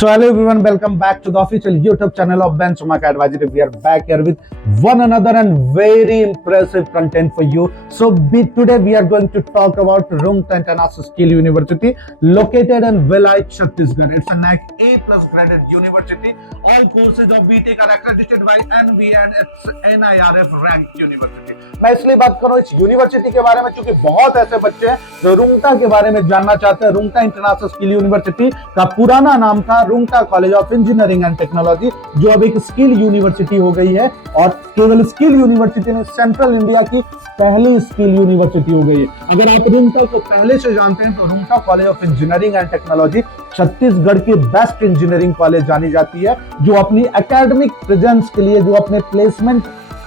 So hello everyone, welcome back to the official YouTube channel of Ben Sumak Advisory. We are back here with one another and very impressive content for you. So today we are going to talk about Rungta International Skill University located in Bhilai, Chhattisgarh. It's a NAC A+ graded university. All courses of BTech are accredited by NV and it's NIRF ranked university. मैं इसलिए बात कर रहा हूँ इस university के बारे में क्योंकि बहुत ऐसे बच्चे हैं जो रुंगटा के बारे में जानना चाहते हैं। रुंगटा इंटरनेशनल स्किल यूनिवर्सिटी का पुराना नाम था Rungta college of engineering and technology, जो अब एक स्किल यूनिवर्सिटी हो गई है और केवल स्किल यूनिवर्सिटी में सेंट्रल इंडिया की पहली स्किल यूनिवर्सिटी हो गई है। अगर आप रुंगटा को पहले से जानते हैं तो Rungta college of engineering and technology Chhattisgarh की बेस्ट इंजीनियरिंग कॉलेज जानी जाती है, जो अपनी एकेडमिक प्रेजेंस के लिए, जो अपने प्लेसमेंट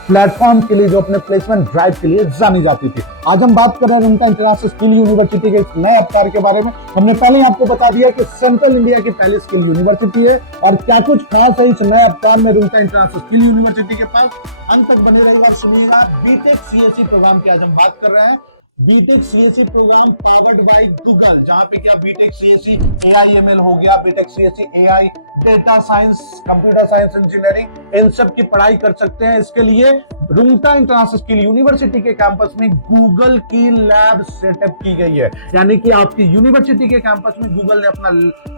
प्लेटफॉर्म के लिए, जो अपने प्लेसमेंट ड्राइव के लिए जानी जाती थी। आज हम बात कर रहे हैं रुंगटा इंटरनेशनल स्किल यूनिवर्सिटी के इस नए अवतार के बारे में। हमने पहले ही आपको बता दिया कि सेंट्रल इंडिया की पहली स्किल यूनिवर्सिटी है और क्या कुछ खास है इस नए अवतार में रुंगटा इंटरनेशनल स्किल यूनिवर्सिटी के पास। अंत तक बने रहिएगा और सुनिएगा। बीटेक सीएससी प्रोग्राम की आज हम बात कर रहे हैं। BTech CSC programme powered by Google, जहां पे क्या बीटेक सीएससी एआईएमएल हो गया, BTech CSC AI, data science, computer science engineering, इन सब की पढ़ाई कर सकते हैं। इसके लिए रुंगटा इंटरनेशनल स्किल यूनिवर्सिटी के कैंपस में गूगल की लैब सेटअप की गई है, यानी कि आपकी यूनिवर्सिटी के कैंपस में गूगल ने अपना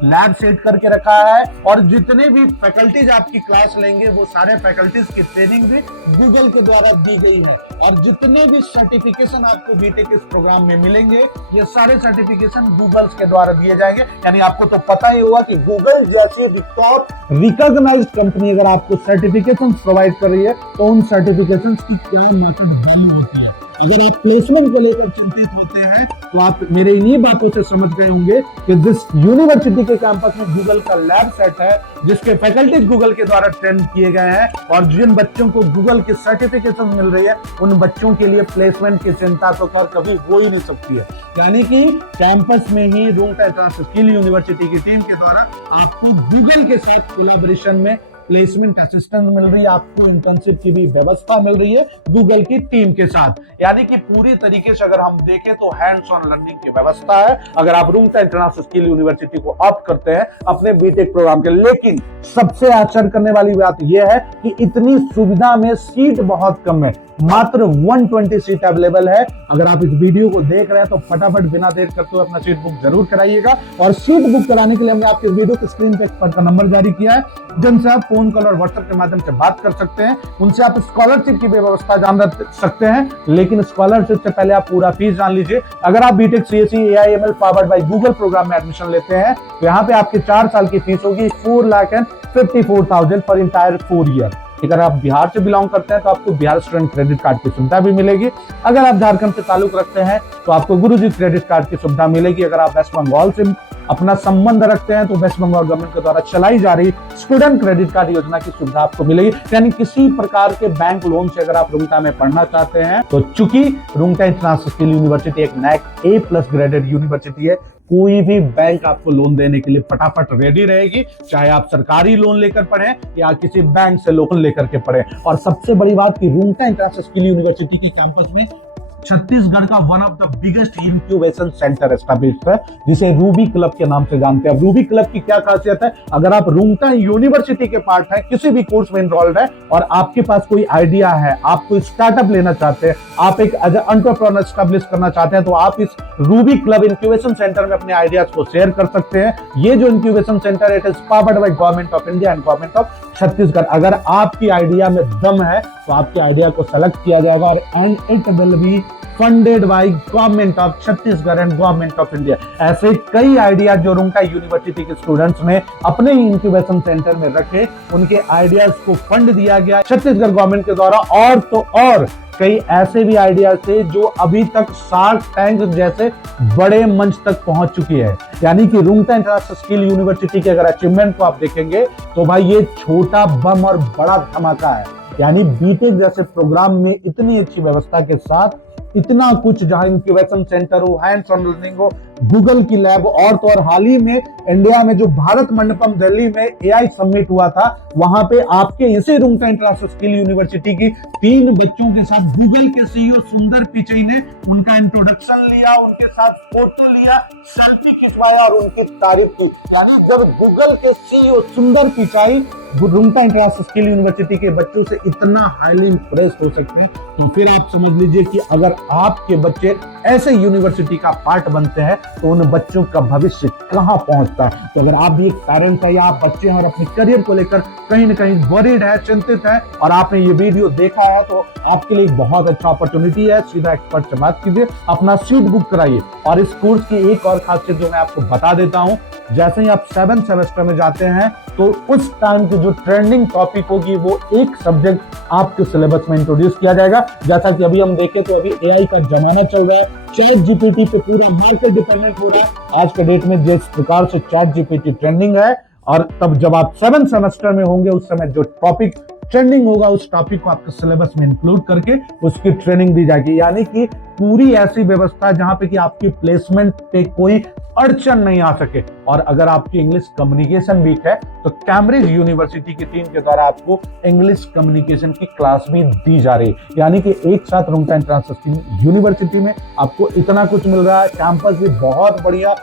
लैब सेट करके रखा है और जितने भी फैकल्टीज आपकी क्लास लेंगे वो सारे फैकल्टीज की ट्रेनिंग भी गूगल के द्वारा दी गई है और जितने भी सर्टिफिकेशन आपको बीटेक इस प्रोग्राम में मिलेंगे ये सारे सर्टिफिकेशन गूगल के द्वारा दिए जाएंगे। यानी आपको तो पता ही होगा कि गूगल जैसी टॉप रिकॉग्नाइज्ड कंपनी अगर आपको सर्टिफिकेशन प्रोवाइड कर रही है तो उन सर्टिफिकेशंस की क्या मतलब वैल्यू होती है। अगर आप प्लेसमेंट को लेकर चिंतित होते हैं तो आप मेरे इन्हीं बातों से समझ गए होंगे कि जिस यूनिवर्सिटी के कैंपस में गूगल का लैब सेट है, जिसके फैकल्टीज गूगल के द्वारा ट्रेन किए गए हैं और जिन बच्चों को गूगल की सर्टिफिकेशन मिल रही है उन बच्चों के लिए प्लेसमेंट की चिंता तो कर कभी हो ही नहीं सकती है। यानी कि कैंपस में ही रुंगटा इंटरनेशनल स्किल यूनिवर्सिटी की टीम के द्वारा आपको गूगल के साथ कोलैबोरेशन में प्लेसमेंट असिस्टेंस मिल रही है, आपको इंटर्नशिप की भी व्यवस्था मिल रही है गूगल की टीम के साथ। यानी कि पूरी तरीके से अगर हम देखें तो हैंड्स ऑन लर्निंग की व्यवस्था है अगर आप रुंगटा इंटरनेशनल स्किल यूनिवर्सिटी को ऑप्ट करते हैं अपने बीटेक प्रोग्राम के। लेकिन सबसे आश्चर्य करने वाली बात यह है कि इतनी सुविधा में सीट बहुत कम है, मात्र 120 सीट अवेलेबल है। अगर आप इस वीडियो को देख रहे हैं तो फटाफट बिना देर करते हुए अपना सीट बुक जरूर कराइएगा और सीट बुक कराने के लिए हमने आपके वीडियो की स्क्रीन पे एक्सपर्ट का नंबर जारी किया है, जिनसे आप फोन कॉल और व्हाट्सएप के माध्यम से बात कर सकते हैं। उनसे आप स्कॉलरशिप की व्यवस्था जान सकते हैं, लेकिन स्कॉलरशिप से पहले आप पूरा फीस जान लीजिए। अगर आप b tech CSC AIML powered by Google program में एडमिशन लेते हैं तो यहाँ पे आपकी 4 साल की फीस होगी 4,54,000 फॉर इंटायर 4 ईयर। अगर आप बिहार से बिलोंग करते हैं तो आपको बिहार स्टूडेंट क्रेडिट कार्ड की सुविधा भी मिलेगी। अगर आप झारखंड से ताल्लुक रखते हैं तो आपको गुरुजी क्रेडिट कार्ड की सुविधा मिलेगी। अगर आप वेस्ट बंगाल से अपना संबंध रखते हैं तो वेस्ट बंगाल गवर्नमेंट के द्वारा चलाई जा रही स्टूडेंट क्रेडिट कार्ड योजना की सुविधा आपको मिलेगी। यानी किसी प्रकार के बैंक लोन से अगर आप रुंगटा में पढ़ना चाहते हैं तो चूंकि रुंगटा इंटरनेशनल स्किल यूनिवर्सिटी एक नैक A+ ग्रेडेड यूनिवर्सिटी है, कोई भी बैंक आपको लोन देने के लिए फटाफट रेडी रहेगी, चाहे आप सरकारी लोन लेकर पढ़ें या किसी बैंक से लोन लेकर के पढ़ें। और सबसे बड़ी बात कि रुंगटा इंटरनेशनल स्किल यूनिवर्सिटी के कैंपस में छत्तीसगढ़ का one of the biggest incubation centre established है, जिसे रूबी क्लब के नाम से जानते हैं। रूबी क्लब की क्या खासियत है, अगर आप रुंगटा यूनिवर्सिटी के पार्ट है, किसी भी कोर्स में इनरोल्ड है और आपके पास कोई आइडिया है, आप कोई स्टार्टअप लेना चाहते हैं, आप एक एंटरप्रेन्योर एस्टैब्लिश करना चाहते हैं तो आप इस रूबी क्लब इंक्यूबेशन सेंटर में अपने आइडियाज को शेयर कर सकते हैं। ये जो इंक्यूबेशन सेंटर है it is powered by government of India and government of Chhattisgarh. अगर आपकी आइडिया में दम है तो आपके आइडिया को सेलेक्ट किया जाएगा और it will be funded by government of Chhattisgarh and government of India. ऐसे कई आइडिया जो रुंगटा यूनिवर्सिटी के स्टूडेंट्स ने अपने इंक्यूबेशन सेंटर में रखे, उनके आइडियाज को फंड दिया गया छत्तीसगढ़ गवर्नमेंट के द्वारा। और तो और कई ऐसे भी आइडियाज थे जो अभी तक शार्क टैंक जैसे बड़े मंच तक पहुंच चुकी है। यानी कि रुंगटा इंटरनेशनल स्किल यूनिवर्सिटी के अगर अचीवमेंट को आप देखेंगे तो भाई ये छोटा बम और बड़ा धमाका है। यानी बीटेक जैसे प्रोग्राम में इतनी अच्छी व्यवस्था के साथ इतना कुछ, जहां इंक्यूबेशन सेंटर हो, हैंड्स ऑन लर्निंग हो, गूगल की लैब, और तो और हाल ही में इंडिया में जो भारत मंडपम दिल्ली में एआई समिट हुआ था, वहां पे आपके इसी रुंगटा इंटरनेशनल स्किल यूनिवर्सिटी की 3 बच्चों के साथ गूगल के सीईओ सुंदर पिचाई ने उनका इंट्रोडक्शन लिया, उनके साथ फोटो लिया, सेल्फी खिंचवाया और उनकी तारीफ की। यानी जब गूगल के सीईओ सुंदर Pichai Rungta International Skill University के बच्चों से इतना हाईली इंप्रेस्ड हो सकते हैं, तो फिर आप समझ लीजिए कि अगर आपके बच्चे ऐसे यूनिवर्सिटी का पार्ट बनते हैं तो उन बच्चों का भविष्य कहां पहुंचता है। तो अगर आप भी एक पेरेंट है या आप बच्चे हैं और अपने करियर को लेकर कहीं ना कहीं वरीड है, चिंतित है, और आपने ये वीडियो देखा है, तो आपके लिए बहुत अच्छा अपॉर्चुनिटी है। सीधा एक्सपर्ट से बात कीजिए, अपना सीट बुक कराइए। और इस कोर्स की एक और खासियत जो मैं आपको बता देता हूं, जैसे ही आप 7th सेमेस्टर में जाते हैं तो उस टाइम की जो ट्रेंडिंग टॉपिक होगी वो एक सब्जेक्ट आपके सिलेबस में इंट्रोड्यूस किया जाएगा। जैसा कि अभी हम देखें तो अभी एआई का जमाना चल रहा है, चैट जीपीटी पे पूरा मार्केट डिपेंडेंट हो रहा है आज के डेट में। जिस प्रकार से चैट जीपीटी ट्रेंडिंग है, और तब जब आप 7th सेमेस्टर में होंगे उस समय जो टॉपिक ट्रेंडिंग होगा उस टॉपिक को आपके सिलेबस में इंक्लूड करके उसकी ट्रेनिंग दी जाएगी। यानी कि पूरी ऐसी व्यवस्था जहां पे कि आपकी प्लेसमेंट पे कोई अड़चन नहीं आ सके। और अगर आपकी इंग्लिश कम्युनिकेशन वीक है तो कैम्ब्रिज यूनिवर्सिटी की टीम के द्वारा आपको इंग्लिश कम्युनिकेशन की क्लास भी दी जा रही है। यानी कि एक साथ रुंगटा इंटरनेशनल यूनिवर्सिटी में आपको इतना कुछ मिल रहा है। कैंपस भी बहुत बढ़िया,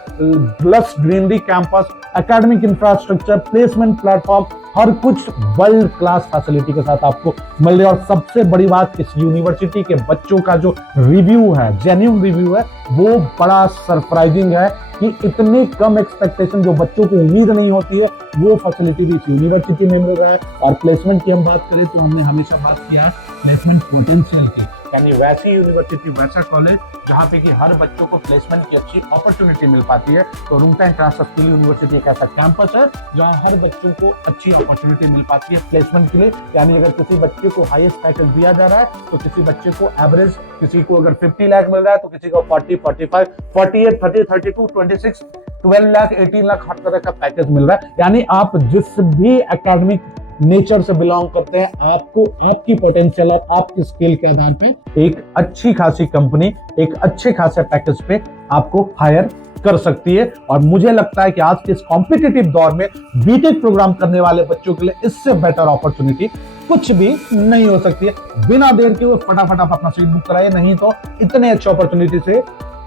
lush greenery campus, academic infrastructure, placement platform, हर कुछ वर्ल्ड क्लास फैसिलिटी के साथ आपको मिल रही है। और सबसे बड़ी बात, इस यूनिवर्सिटी के बच्चों का जो रिव्यू है, जेन्युइन रिव्यू है, वो बड़ा सरप्राइजिंग है कि इतने कम एक्सपेक्टेशन, जो बच्चों को उम्मीद नहीं होती है, वो फैसिलिटी भी इस यूनिवर्सिटी में मिल रहा है। और प्लेसमेंट की हम बात करें तो हमने हमेशा बात किया प्लेसमेंट पोटेंशियल की, यानी वैसी यूनिवर्सिटी, वैसा कॉलेज जहां पे कि हर बच्चों को प्लेसमेंट की अच्छी अपॉर्चुनिटी मिल पाती है। तो रुंगटा इंटरनेशनल स्किल यूनिवर्सिटी एक ऐसा कैंपस है जहां हर बच्चों को अच्छी अपॉर्चुनिटी मिल पाती है प्लेसमेंट के लिए। यानी अगर किसी बच्चे को हाईएस्ट पैकेज दिया जा रहा है तो किसी बच्चे को एवरेज, किसी को अगर 50 लाख मिल रहा है तो किसी को 40, 45, 48, 30, 32, 26, 12 लाख, 18 लाख, हर तरह का पैकेज मिल रहा है। यानी आप जिस भी एकेडमिक नेचर से बिलोंग करते हैं, आपको आपकी पोटेंशियल और आपकी स्किल के आधार पे एक अच्छी खासी कंपनी एक अच्छे खासे पैकेज पे आपको हायर कर सकती है। और मुझे लगता है कि आज के इस कॉम्पिटिटिव दौर में बीटेक प्रोग्राम करने वाले बच्चों के लिए इससे बेटर अपॉर्चुनिटी कुछ भी नहीं हो सकती है। बिना देर के वो फटाफट आप अपना सीट बुक कराइए, नहीं तो इतने अच्छे अपॉर्चुनिटी से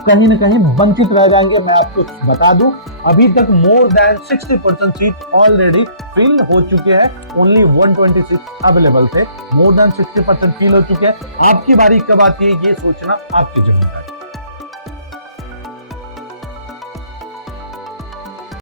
कहीं ना कहीं वंचित रह जाएंगे। मैं आपको बता दूं, अभी तक more than 60% seat already fill हो चुके हैं। ओनली 126 अवेलेबल थे। मोर देन 60% फिल हो चुके हैं। आपकी बारी कब आती है ये सोचना आपकी जिम्मेदारी।